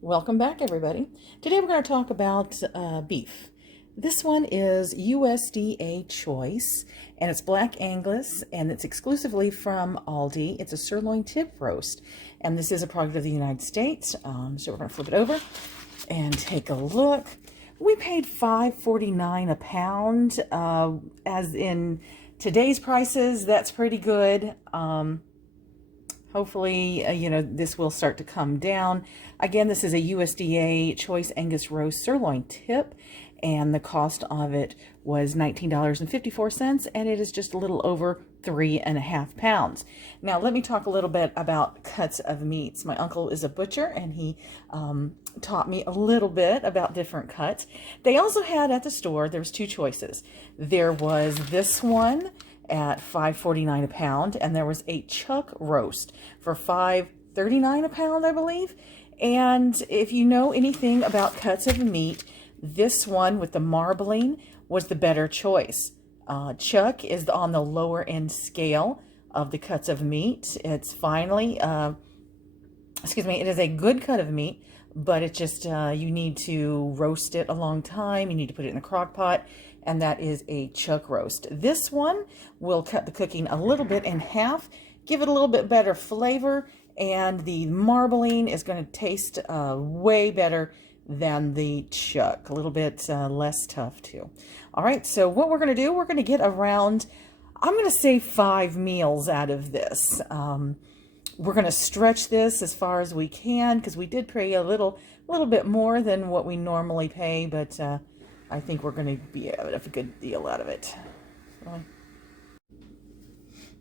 Welcome back, everybody. Today we're going to talk about beef. This one is USDA Choice, and it's Black Angus, and it's exclusively from Aldi. It's a sirloin tip roast, and this is a product of the United States. So we're going to flip it over and take a look. We paid $5.49 a pound. As in today's prices, that's pretty good. Hopefully, this will start to come down. Again, this is a USDA Choice Angus Roast Sirloin Tip, and the cost of it was $19.54, and it is just a little over 3.5 pounds. Now, let me talk a little bit about cuts of meats. My uncle is a butcher, and he taught me a little bit about different cuts. They also had at the store, there was two choices. There was this one at $5.49 a pound, and there was a chuck roast for $5.39 a pound, I believe. And if you know anything about cuts of meat, this one with the marbling was the better choice. Chuck is on the lower end scale of the cuts of meat. It's it is a good cut of meat, but it just, you need to roast it a long time. You need to put it in the crock pot, and that is a chuck roast. This one will cut the cooking a little bit in half, give it a little bit better flavor, and the marbling is going to taste way better than the chuck. A little bit less tough too. All right, so what we're going to do, we're going to get around, I'm going to say 5 meals out of this. We're going to stretch this as far as we can because we did pay a little bit more than what we normally pay, but I think we're going to be able to have a good deal out of it. So,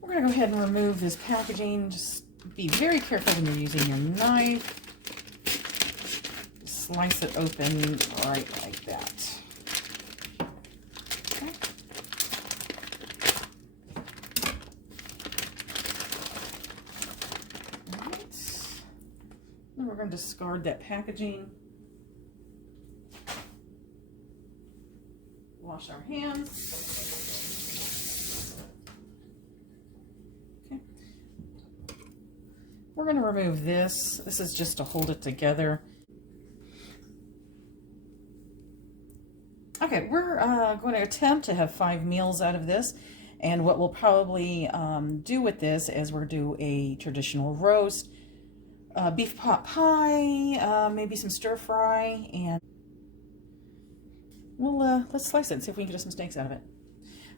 we're going to go ahead and remove this packaging. Just be very careful when you're using your knife. Slice it open right like that. Okay. All right. Then we're going to discard that packaging. Wash our hands. Okay. We're going to remove this. This is just to hold it together. Okay, we're going to attempt to have 5 meals out of this. And what we'll probably do with this is we'll do a traditional roast, beef pot pie, maybe some stir fry, and we'll let's slice it and see if we can get some steaks out of it.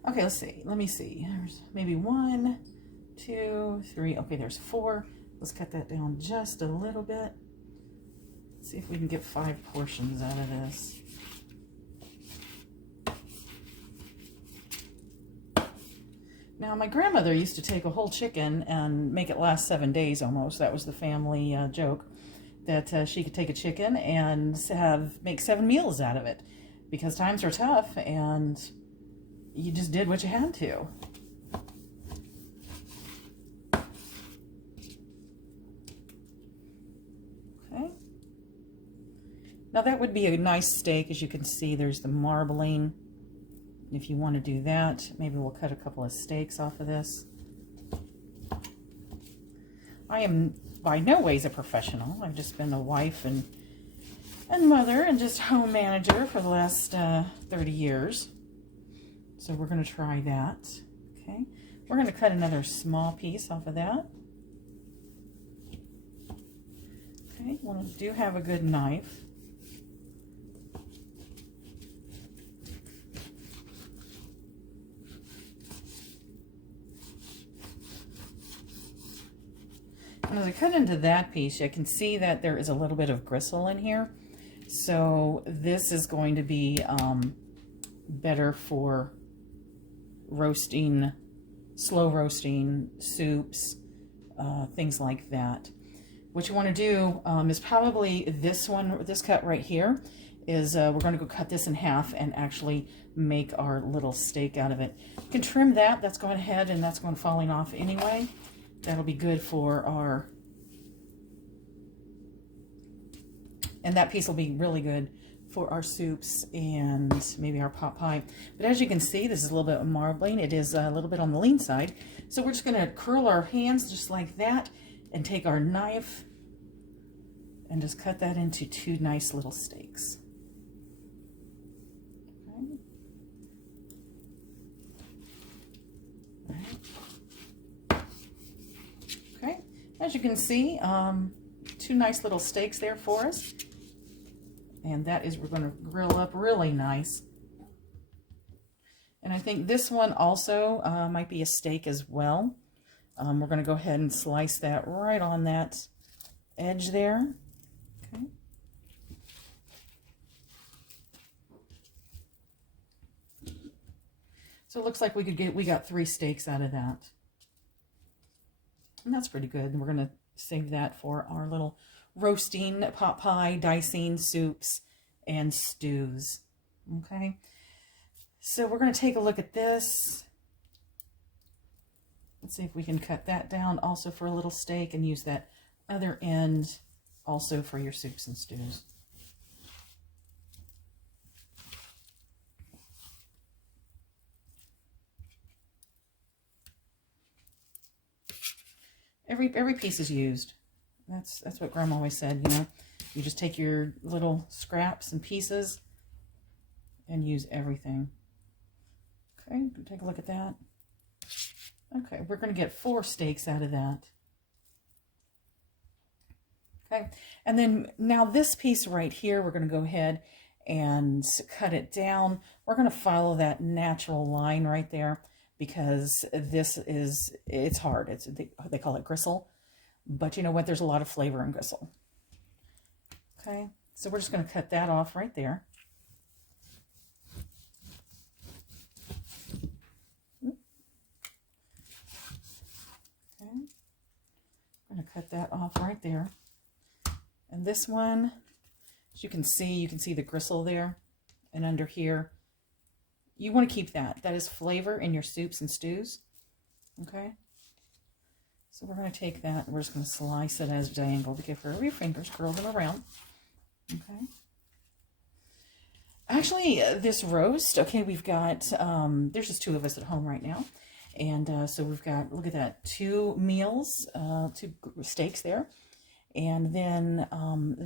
Okay, let's see. Let me see. There's maybe 1, 2, 3. Okay, there's 4. Let's cut that down just a little bit. Let's see if we can get 5 portions out of this. Now, my grandmother used to take a whole chicken and make it last 7 days almost. That was the family joke, that she could take a chicken and make 7 meals out of it because times were tough and you just did what you had to. Okay. Now, that would be a nice steak. As you can see, there's the marbling. If you want to do that, maybe we'll cut a couple of steaks off of this. I am by no ways a professional. I've just been a wife and mother and just home manager for the last 30 years. So we're going to try that. Okay, we're going to cut another small piece off of that. Okay, we do have a good knife. And as I cut into that piece, you can see that there is a little bit of gristle in here. So this is going to be better for roasting, slow roasting soups, things like that. What you want to do is probably this one, this cut right here, is we're going to go cut this in half and actually make our little steak out of it. You can trim that. That's going ahead and that's going falling off anyway. That'll be good for our, and that piece will be really good for our soups and maybe our pot pie. But as you can see, this is a little bit of marbling. It is a little bit on the lean side. So we're just going to curl our hands just like that and take our knife and just cut that into 2 nice little steaks. Okay, as you can see, 2 nice little steaks there for us. And that is, we're going to grill up really nice. And I think this one also might be a steak as well. We're going to go ahead and slice that right on that edge there. Okay. So it looks like we got 3 steaks out of that. And that's pretty good. And we're going to save that for our little roasting, pot pie, dicing, soups, and stews. Okay. So we're going to take a look at this. Let's see if we can cut that down also for a little steak and use that other end also for your soups and stews. Every piece is used. That's what Grandma always said, you know. You just take your little scraps and pieces and use everything. Okay, take a look at that. Okay, we're going to get 4 steaks out of that. Okay, and then now this piece right here, we're going to go ahead and cut it down. We're going to follow that natural line right there because this is, it's hard. They call it gristle, but you know what? There's a lot of flavor in gristle. Okay, so we're just going to cut that off right there. Okay, I'm going to cut that off right there. And this one, as you can see the gristle there and under here. You want to keep that. That is flavor in your soups and stews. Okay, so we're going to take that and we're just going to slice it as diagonal to give her your fingers, curl them around. Okay. Actually, this roast, okay, we've got, there's just 2 of us at home right now. And so we've got, look at that, 2 meals, 2 steaks there. And then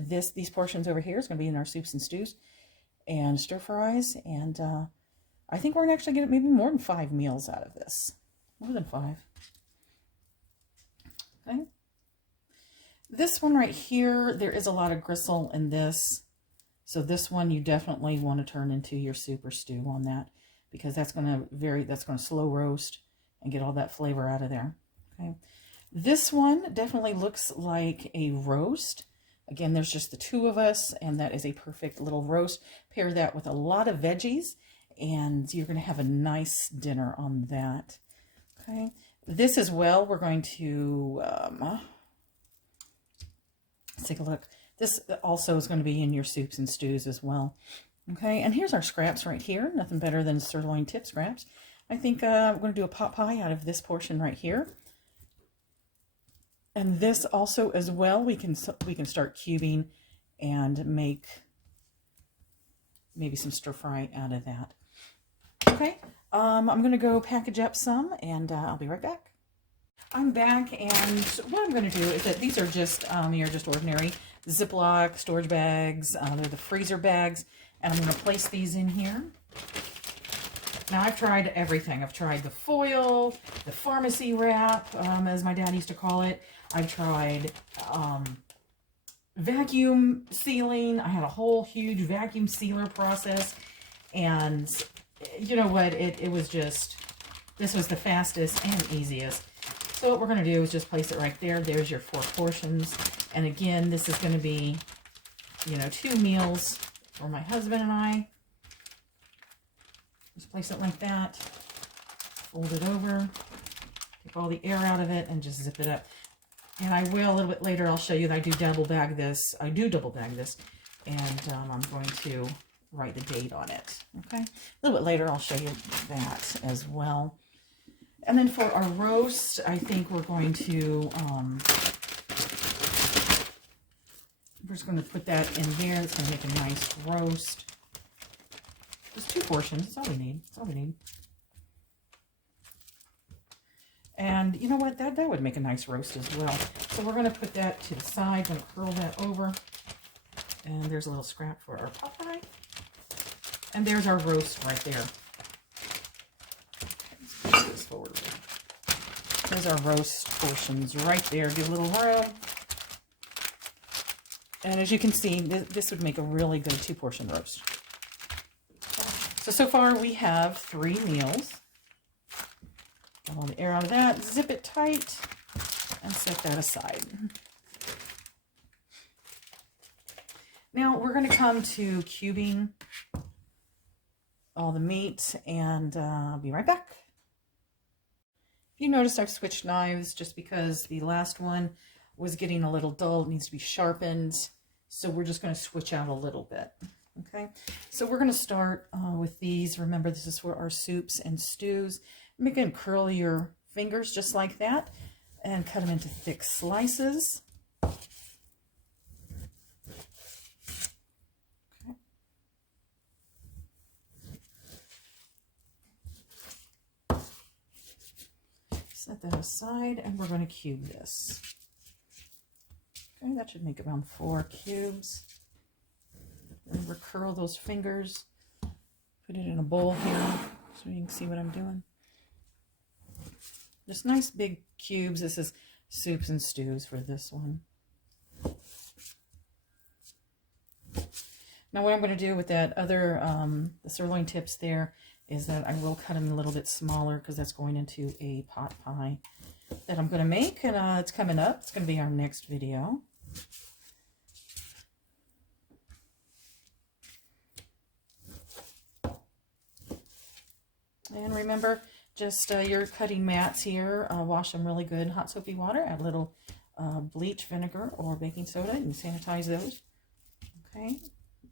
these portions over here is going to be in our soups and stews and stir fries. And I think we're going to actually get maybe more than 5 meals out of this. More than 5. Okay. This one right here, there is a lot of gristle in this. So this one you definitely want to turn into your soup or stew on that, because that's going to slow roast and get all that flavor out of there. Okay. This one definitely looks like a roast. Again, there's just the 2 of us, and that is a perfect little roast. Pair that with a lot of veggies, and you're going to have a nice dinner on that. Okay. This as well, we're going to let's take a look. This also is going to be in your soups and stews as well. Okay, and here's our scraps right here. Nothing better than sirloin tip scraps. I think I'm going to do a pot pie out of this portion right here. And this also as well, we can start cubing and make maybe some stir fry out of that. Okay, I'm going to go package up some, and I'll be right back. I'm back, and what I'm going to do is that these are just ordinary Ziploc storage bags. They're the freezer bags, and I'm going to place these in here. Now, I've tried everything. I've tried the foil, the pharmacy wrap, as my dad used to call it. I've tried vacuum sealing. I had a whole huge vacuum sealer process, and you know what? It was just, this was the fastest and easiest. So what we're going to do is just place it right there. There's your 4 portions. And again, this is going to be, you know, 2 meals for my husband and I. Just place it like that. Fold it over. Take all the air out of it and just zip it up. And I will, a little bit later, I'll show you that I do double bag this. I do double bag this. And I'm going to write the date on it. Okay? A little bit later, I'll show you that as well. And then for our roast, I think we're going to, we're just going to put that in there. It's going to make a nice roast. Just 2 portions. That's all we need. That's all we need. And you know what? That would make a nice roast as well. So we're going to put that to the side. Going to curl that over. And there's a little scrap for our pot pie. And there's our roast right there. Let's move this forward. There's our roast portions right there. Give a little room. And as you can see, this would make a really good 2-portion roast. So far we have 3 meals. Get all the air out of that. Zip it tight and set that aside. Now we're going to come to cubing all the meat, and I'll be right back. If you noticed, I've switched knives just because the last one was getting a little dull. It needs to be sharpened. So we're just going to switch out a little bit. Okay, so we're going to start with these. Remember, this is for our soups and stews. You can curl your fingers just like that and cut them into thick slices. Set that aside, and we're going to cube this. Okay, that should make around 4 cubes. Remember, curl those fingers. Put it in a bowl here so you can see what I'm doing. Just nice big cubes. This is soups and stews for this one. Now what I'm going to do with that other, the sirloin tips there, is that I will cut them a little bit smaller because that's going into a pot pie that I'm going to make, and it's coming up. It's going to be our next video. And remember, just your cutting mats here, wash them really good in hot soapy water. Add a little bleach, vinegar, or baking soda and sanitize those. Okay.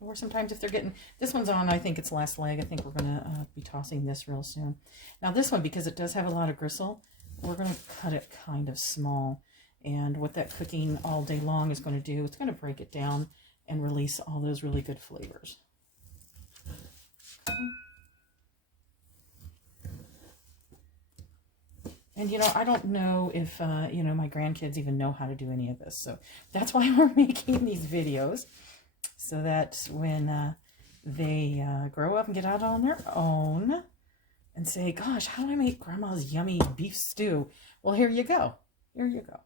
Or sometimes if they're getting, this one's on, I think it's last leg. I think we're going to be tossing this real soon. Now this one, because it does have a lot of gristle, we're going to cut it kind of small. And what that cooking all day long is going to do, it's going to break it down and release all those really good flavors. Okay. And, you know, I don't know if, you know, my grandkids even know how to do any of this. So that's why we're making these videos. So that when they grow up and get out on their own and say, gosh, how do I make grandma's yummy beef stew? Well, here you go. Here you go.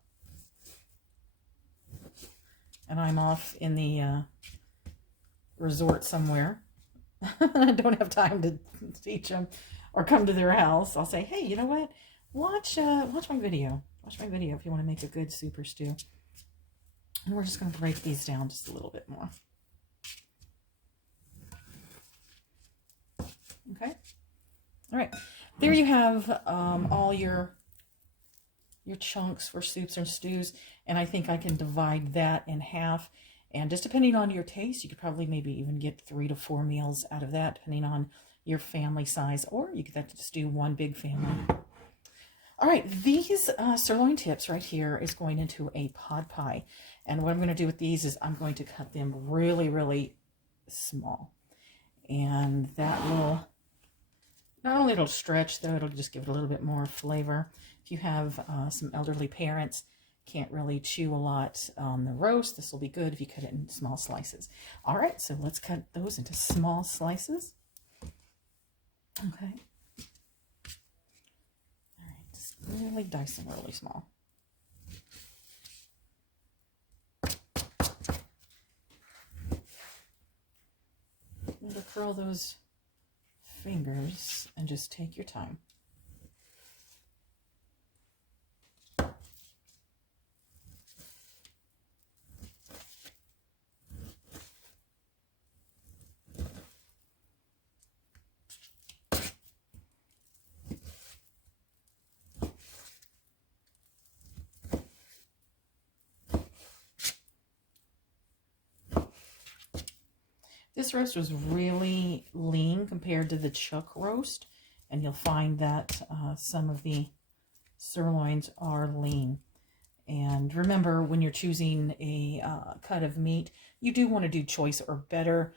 And I'm off in the resort somewhere. I don't have time to teach them or come to their house. I'll say, hey, you know what? Watch my video. Watch my video if you want to make a good soup or stew. And we're just going to break these down just a little bit more. Okay. All right. There you have all your chunks for soups and stews. And I think I can divide that in half. And just depending on your taste, you could probably maybe even get 3 to 4 meals out of that, depending on your family size. Or you could have to just do one big family. All right, these sirloin tips right here is going into a pot pie. And what I'm going to do with these is I'm going to cut them really, really small. And that will, not only it'll stretch, though, it'll just give it a little bit more flavor. If you have some elderly parents, can't really chew a lot on the roast, this will be good if you cut it in small slices. All right, so let's cut those into small slices. Okay. Really dice them really small. And to curl those fingers and just take your time. This roast was really lean compared to the chuck roast, and you'll find that some of the sirloins are lean. And remember, when you're choosing a cut of meat, you do want to do choice or better.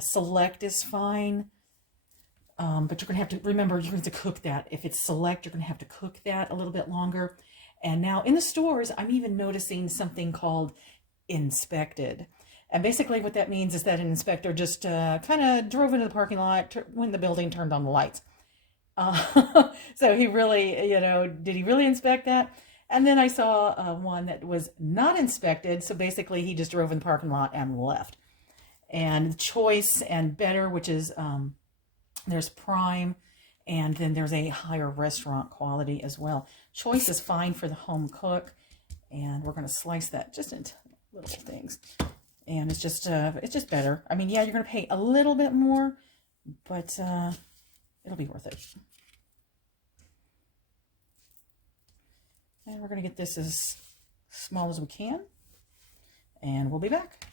Select is fine, but you're going to have to, remember, you're going to have to cook that. If it's select, you're going to have to cook that a little bit longer. And now in the stores, I'm even noticing something called inspected. And basically what that means is that an inspector just kind of drove into the parking lot when the building turned on the lights. So he really, did he really inspect that? And then I saw one that was not inspected. So basically he just drove in the parking lot and left. And Choice and Better, which is, there's Prime, and then there's a higher restaurant quality as well. Choice is fine for the home cook. And we're going to slice that just into little things. And it's just better. I mean, yeah, you're going to pay a little bit more, but it'll be worth it. And we're going to get this as small as we can. And we'll be back.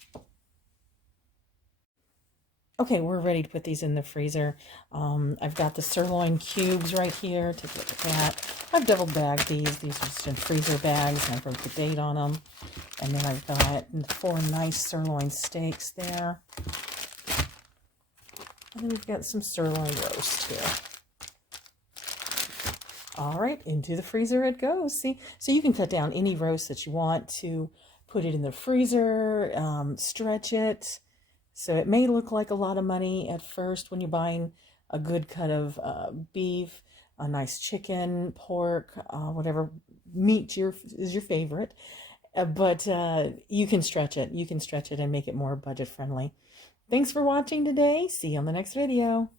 Okay, we're ready to put these in the freezer. I've got the sirloin cubes right here. Take a look at that. I've double bagged these. These are just in freezer bags, and I wrote the date on them. And then I've got 4 nice sirloin steaks there. And then we've got some sirloin roast here. All right, into the freezer it goes. See, so you can cut down any roast that you want to put it in the freezer, stretch it. So it may look like a lot of money at first when you're buying a good cut of beef, a nice chicken, pork, whatever meat is your favorite. But you can stretch it. You can stretch it and make it more budget friendly. Thanks for watching today. See you on the next video.